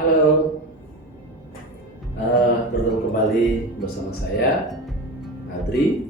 Halo, bertemu kembali bersama saya, Adri,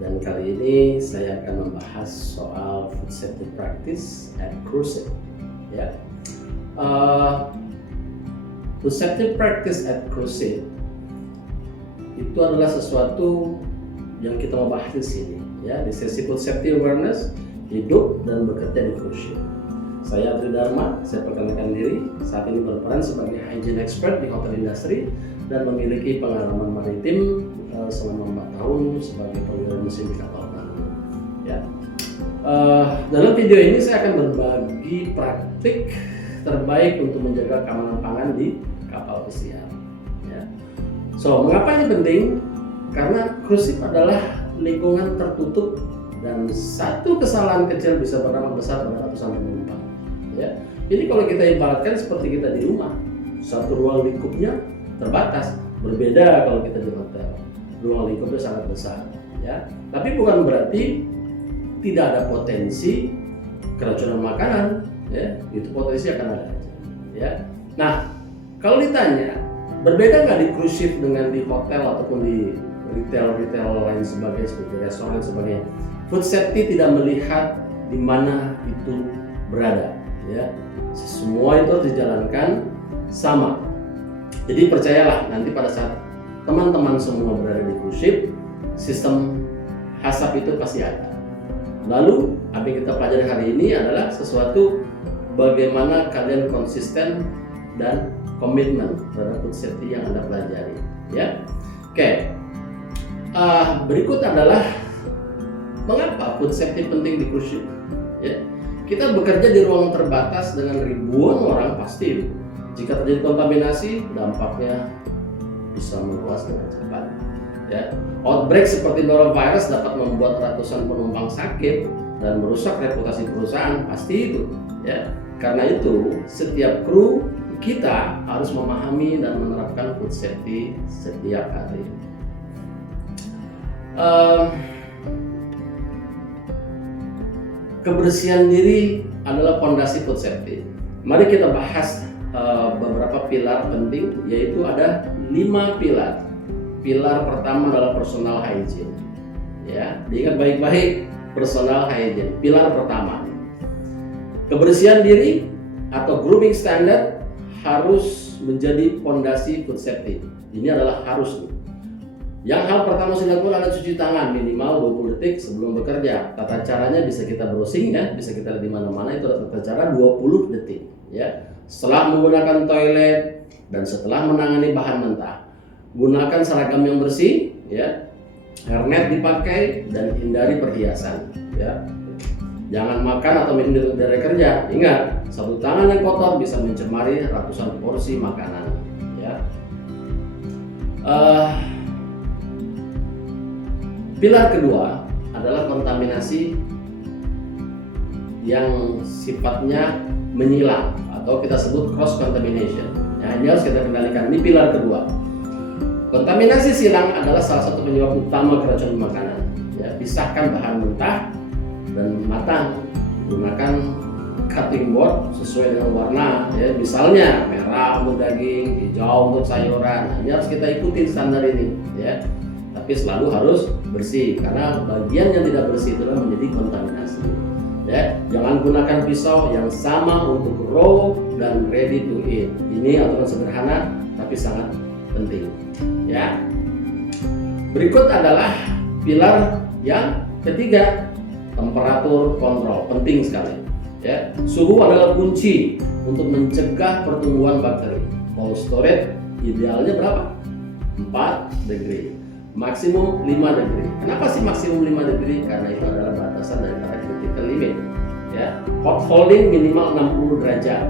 dan kali ini saya akan membahas soal food safety practice at cruise ship. Ya, food safety practice at cruise ship itu adalah sesuatu yang kita mau bahas di sini, ya, di sesi food safety awareness hidup dan bekerja di cruise ship. Saya Adri Dharma, saya perkenalkan diri, saat ini berperan sebagai hygiene expert di hotel industri dan memiliki pengalaman maritim selama 4 tahun sebagai perwira mesin di kapal baru. Ya. Dalam video ini saya akan berbagi praktik terbaik untuk menjaga keamanan pangan di kapal pesiar. Ya. So, mengapa ini penting? Karena cruise ship adalah lingkungan tertutup dan satu kesalahan kecil bisa berdampak besar pada ratusan penumpang. Ya. Jadi kalau kita ibaratkan seperti kita di rumah, satu ruang lingkupnya terbatas, berbeda kalau kita di hotel, ruang lingkupnya sangat besar. Ya. Tapi bukan berarti tidak ada potensi keracunan makanan, ya, itu potensi akan ada. Ya. Nah, kalau ditanya berbeda nggak di cruise ship dengan di hotel ataupun di retail lain sebagainya seperti restoran dan sebagainya, food safety tidak melihat di mana itu berada. Ya, semua itu harus dijalankan sama. Jadi percayalah, nanti pada saat teman-teman semua berada di cruise ship, sistem HACCP itu pasti ada. Lalu apa yang kita pelajari hari ini adalah sesuatu bagaimana kalian konsisten dan komitmen terhadap food safety yang Anda pelajari. Ya, oke. Berikut adalah mengapa food safety penting di cruise ship. Ya. Kita bekerja di ruang terbatas dengan ribuan orang, pasti jika terjadi kontaminasi dampaknya bisa meluas dengan cepat. Ya. Outbreak seperti norovirus dapat membuat ratusan penumpang sakit dan merusak reputasi perusahaan, pasti itu. Ya. Karena itu setiap kru kita harus memahami dan menerapkan food safety setiap hari. Kebersihan diri adalah fondasi food safety. Mari kita bahas beberapa pilar penting, yaitu ada 5 pilar. Pilar pertama adalah personal hygiene. Ya, diingat baik-baik, personal hygiene. Pilar pertama. Kebersihan diri atau grooming standard harus menjadi fondasi food safety. Ini adalah harus. Yang hal pertama harus dilakukan adalah cuci tangan minimal 20 detik sebelum bekerja. Tata caranya bisa kita browsing, ya, bisa kita lihat di mana-mana, itu ada tata cara 20 detik, ya. Setelah menggunakan toilet dan setelah menangani bahan mentah, gunakan seragam yang bersih, ya. Hairnet dipakai dan hindari perhiasan, ya. Jangan makan atau minum dari kerja. Ingat, sapu tangan yang kotor bisa mencemari ratusan porsi makanan, ya. Pilar kedua adalah kontaminasi yang sifatnya menyilang atau kita sebut cross contamination. Nah, ini harus kita kendalikan. Ini pilar kedua. Kontaminasi silang adalah salah satu penyebab utama keracunan makanan. Ya, pisahkan bahan mentah dan matang. Gunakan cutting board sesuai dengan warna. Ya, misalnya merah untuk daging, hijau untuk sayuran. Nah, ini harus kita ikuti standar ini. Ya. Tapi selalu harus bersih, karena bagian yang tidak bersih itulah menjadi kontaminasi. Ya, jangan gunakan pisau yang sama untuk raw dan ready to eat. Ini aturan sederhana tapi sangat penting. Ya. Berikut adalah pilar yang ketiga, temperatur kontrol, penting sekali. Ya, suhu adalah kunci untuk mencegah pertumbuhan bakteri. Cold storage idealnya berapa? 4 degree. Maksimum 5 degree. Kenapa sih maksimum 5 degree? Karena itu adalah batasan daripada critical limit. Ya, hot holding minimal 60 derajat.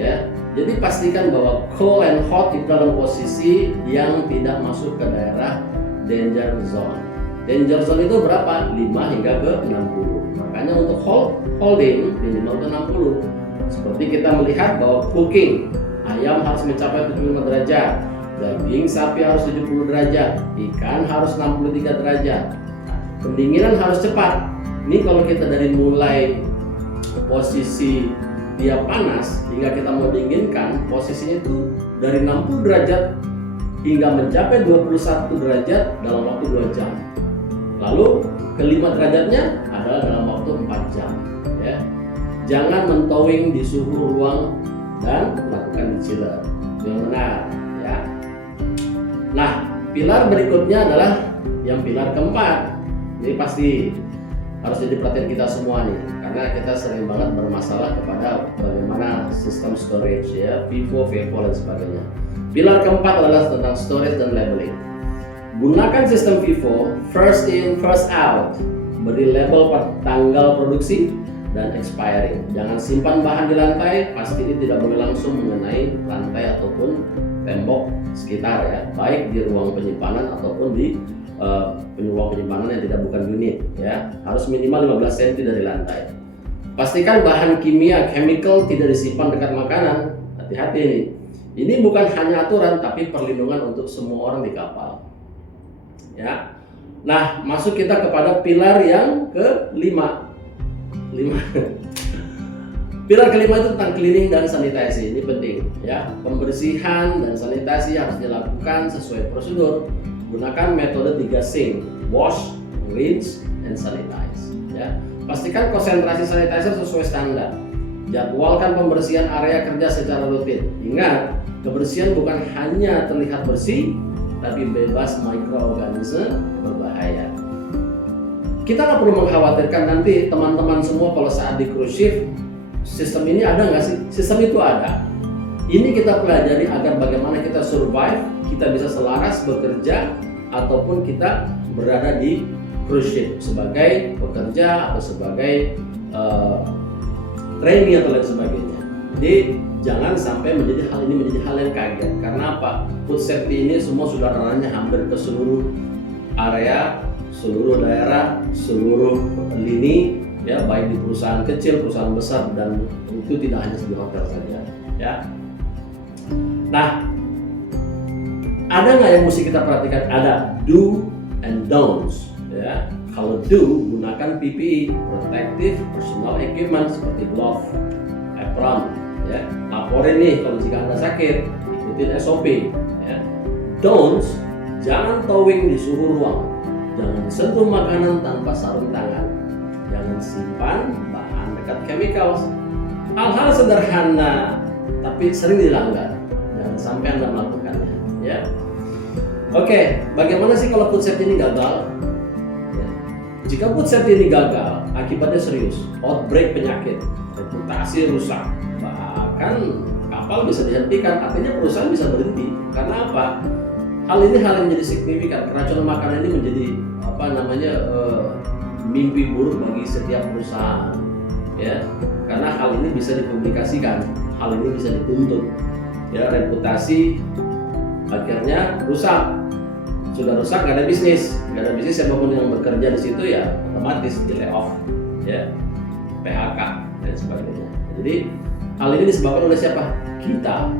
Ya, jadi pastikan bahwa cold and hot itu dalam posisi yang tidak masuk ke daerah danger zone. Danger zone itu berapa? 5 hingga ke 60. Makanya untuk holding minimal ke 60. Seperti kita melihat bahwa cooking, ayam harus mencapai 75 derajat. Daging sapi harus 70 derajat, ikan harus 63 derajat. Pendinginan harus cepat. Ini kalau kita dari mulai posisi dia panas hingga kita mau dinginkan, posisinya itu dari 60 derajat hingga mencapai 21 derajat dalam waktu 2 jam. Lalu kelima derajatnya adalah dalam waktu 4 jam. Ya. Jangan mentowing di suhu ruang dan lakukan di chiller yang benar. Ya. Nah, pilar berikutnya adalah yang pilar keempat. Ini pasti harus jadi perhatian kita semua nih, karena kita sering banget bermasalah kepada bagaimana sistem storage ya, FIFO, dan sebagainya. Pilar keempat adalah tentang storage dan labeling. Gunakan sistem FIFO, first in, first out. Beri label per tanggal produksi dan expiring. Jangan simpan bahan di lantai, pasti ini tidak boleh langsung mengenai lantai ataupun tembok sekitar ya, baik di ruang penyimpanan ataupun di ruang penyimpanan yang tidak bukan unit ya. Harus minimal 15 cm dari lantai. Pastikan bahan kimia, chemical tidak disimpan dekat makanan. Hati-hati nih. Ini bukan hanya aturan tapi perlindungan untuk semua orang di kapal. Ya. Nah, masuk kita kepada pilar yang kelima. Pilar kelima itu tentang cleaning dan sanitasi. Ini penting ya. Pembersihan dan sanitasi harus dilakukan sesuai prosedur. Gunakan metode 3 wash, rinse, and sanitize ya. Pastikan konsentrasi sanitizer sesuai standar. Jadwalkan pembersihan area kerja secara rutin. Ingat, kebersihan bukan hanya terlihat bersih, tapi bebas mikroorganisme berbahaya. Kita nggak perlu mengkhawatirkan nanti teman-teman semua kalau saat di cruise ship, sistem ini ada nggak sih? Sistem itu ada. Ini kita pelajari agar bagaimana kita survive, kita bisa selaras bekerja ataupun kita berada di cruise ship sebagai pekerja atau sebagai trainee atau lain sebagainya. Jadi jangan sampai hal ini menjadi hal yang kaget. Karena apa? Food safety ini semua sudah ranahnya hampir ke seluruh area, seluruh daerah, seluruh lini ya, baik di perusahaan kecil, perusahaan besar, dan itu tidak hanya di hotel saja ya. Nah, ada nggak yang mesti kita perhatikan? Ada do and don'ts ya. Kalau do, gunakan PPE, protective personal equipment seperti glove, apron ya. Laporin nih kalau jika Anda sakit, ikutin SOP ya. Don'ts, jangan towing di suhu ruang, jangan sentuh makanan tanpa sarung tangan, jangan simpan bahan dekat chemicals. Hal-hal sederhana tapi sering dilanggar, jangan sampai Anda melakukannya ya. Oke, bagaimana sih kalau food safety ini gagal? Ya. Jika food safety ini gagal, akibatnya serius, outbreak penyakit, reputasi rusak, bahkan kapal bisa dihentikan, artinya perusahaan bisa berhenti. Karena apa? Hal ini hal yang menjadi signifikan. Keracunan makanan ini menjadi mimpi buruk bagi setiap perusahaan ya, karena hal ini bisa dipublikasikan, hal ini bisa dituntut ya, reputasi akhirnya rusak. Sudah rusak, nggak ada bisnis, siapapun yang bekerja di situ ya otomatis di layoff ya, PHK dan sebagainya. Jadi hal ini disebabkan oleh siapa? Kita.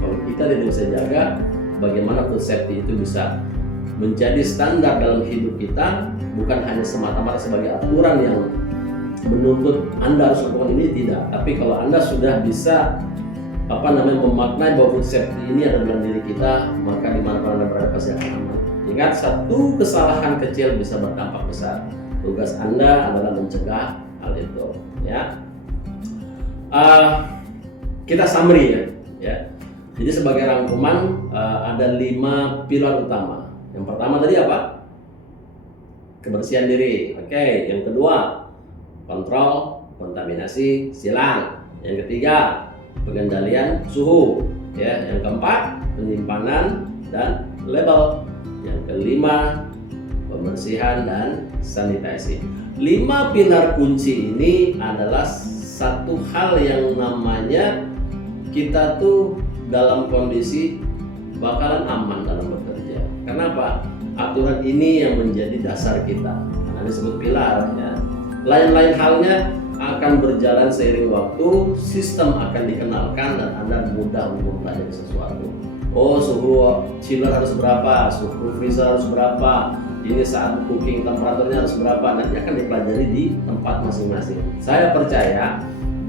Kalau kita tidak bisa jaga, bagaimana food safety itu bisa menjadi standar dalam hidup kita, bukan hanya semata-mata sebagai aturan yang menuntut Anda harus lakukan ini, tidak. Tapi kalau Anda sudah bisa memaknai bahwa food safety ini ada dalam diri kita, maka dimanapun Anda berada pasti akan aman. Ingat, satu kesalahan kecil bisa berdampak besar. Tugas Anda adalah mencegah hal itu ya. Kita summary ya. Jadi sebagai rangkuman ada 5 pilar utama. Yang pertama tadi apa? Kebersihan diri. Oke. Yang kedua, kontrol kontaminasi silang. Yang ketiga, pengendalian suhu. Ya. Yang keempat, penyimpanan dan label. Yang kelima, pembersihan dan sanitasi. 5 pilar kunci ini adalah satu hal yang namanya kita tuh dalam kondisi bakalan aman dalam bekerja. Kenapa? Aturan ini yang menjadi dasar kita. Karena disebut pilar ya. Lain-lain halnya akan berjalan seiring waktu, sistem akan dikenalkan dan Anda mudah untuk mempelajari sesuatu. Oh, suhu chiller harus berapa, suhu freezer harus berapa, ini saat cooking temperaturnya harus berapa, nanti akan dipelajari di tempat masing-masing. Saya percaya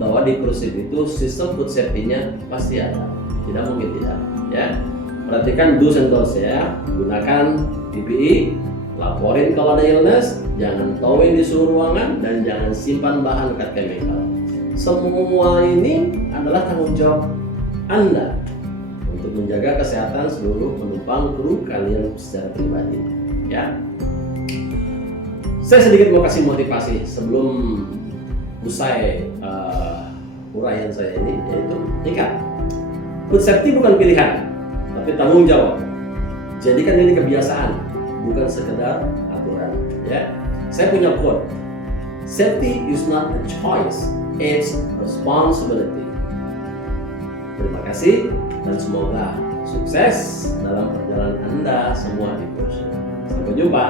bahwa di cruise ship itu sistem food safety-nya pasti ada, tidak mungkin tidak. Ya, perhatikan do's and don'ts ya. Gunakan PPE, laporin kalau ada illness, jangan towing di suhu ruangan, dan jangan simpan bahan cat chemical. Semua ini adalah tanggung jawab Anda untuk menjaga kesehatan seluruh penumpang kru kalian secara pribadi. Ya, saya sedikit mau kasih motivasi sebelum usai uraian saya ini, yaitu ingat, food safety bukan pilihan, tapi tanggung jawab. Jadikan ini kebiasaan, bukan sekedar aturan. Ya, saya punya quote: safety is not a choice, it's responsibility. Terima kasih dan semoga sukses dalam perjalanan Anda semua di cruise. Sampai jumpa.